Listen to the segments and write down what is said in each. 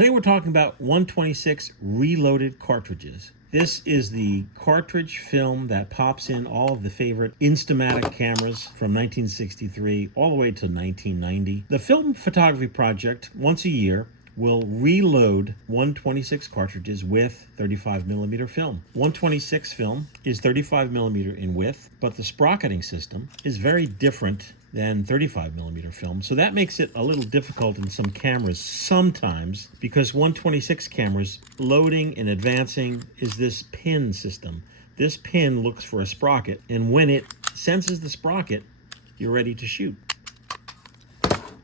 Today we're talking about 126 reloaded cartridges. This is the cartridge film that pops in all of the favorite Instamatic cameras from 1963 all the way to 1990. The film photography project, once a year, will reload 126 cartridges with 35mm film. 126 film is 35mm in width, but the sprocketing system is very different than 35mm film. So that makes it a little difficult in some cameras sometimes, because 126 cameras loading and advancing is this pin system. This pin looks for a sprocket, and when it senses the sprocket, you're ready to shoot.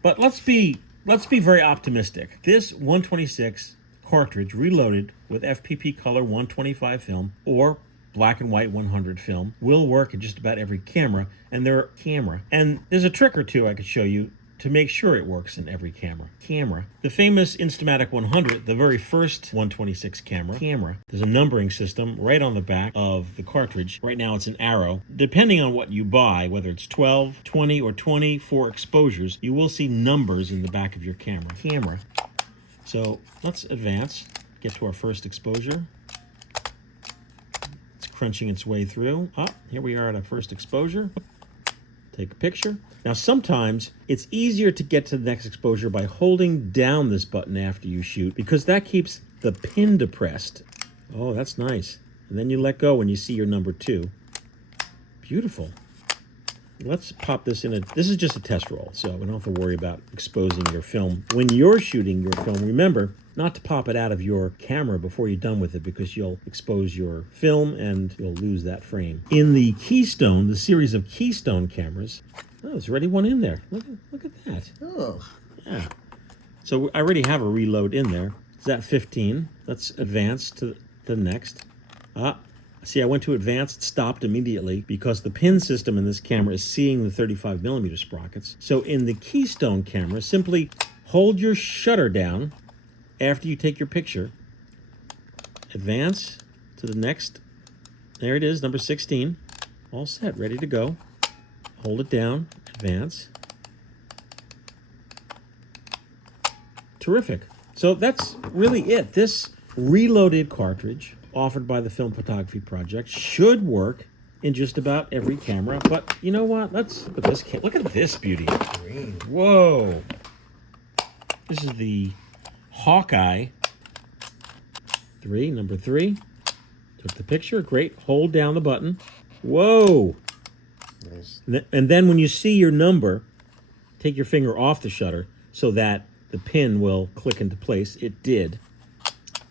But let's be very optimistic. This 126 cartridge reloaded with FPP color 125 film or black and white 100 film will work in just about every camera. And there's a trick or two I could show you to make sure it works in every camera. The famous Instamatic 100, the very first 126 camera. There's a numbering system right on the back of the cartridge. Right now it's an arrow. Depending on what you buy, whether it's 12, 20, or 24 exposures, you will see numbers in the back of your camera. So let's advance, get to our first exposure. It's crunching its way through. Here we are at our first exposure. Take a picture. Now sometimes it's easier to get to the next exposure by holding down this button after you shoot, because that keeps the pin depressed. Oh, that's nice. And then you let go when you see your number 2. Beautiful. Let's pop this in. This is just a test roll, so we don't have to worry about exposing your film. When you're shooting your film, remember not to pop it out of your camera before you're done with it, because you'll expose your film and you'll lose that frame. In the Keystone, the series of Keystone cameras, there's already one in there. Look at that. Oh. Yeah. So I already have a reload in there. It's at 15. Let's advance to the next. See, I went to advance, it stopped immediately because the pin system in this camera is seeing the 35mm sprockets. So in the Keystone camera, simply hold your shutter down after you take your picture. Advance to the next. There it is, number 16. All set, ready to go. Hold it down, advance. Terrific. So that's really it. This reloaded cartridge offered by the Film Photography Project should work in just about every camera. But you know what? Let's look at this. Look at this beauty. Green. Whoa. This is the Hawkeye 3, number 3. Took the picture. Great. Hold down the button. Whoa. Nice. And then when you see your number, take your finger off the shutter so that the pin will click into place. It did.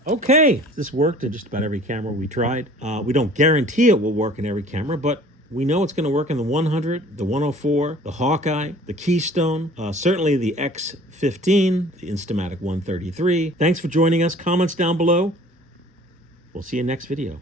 Okay, this worked in just about every camera we tried. We don't guarantee it will work in every camera, but we know it's going to work in the 100, the 104, the Hawkeye, the Keystone, certainly the X15, the Instamatic 133. Thanks for joining us. Comments down below. We'll see you next video.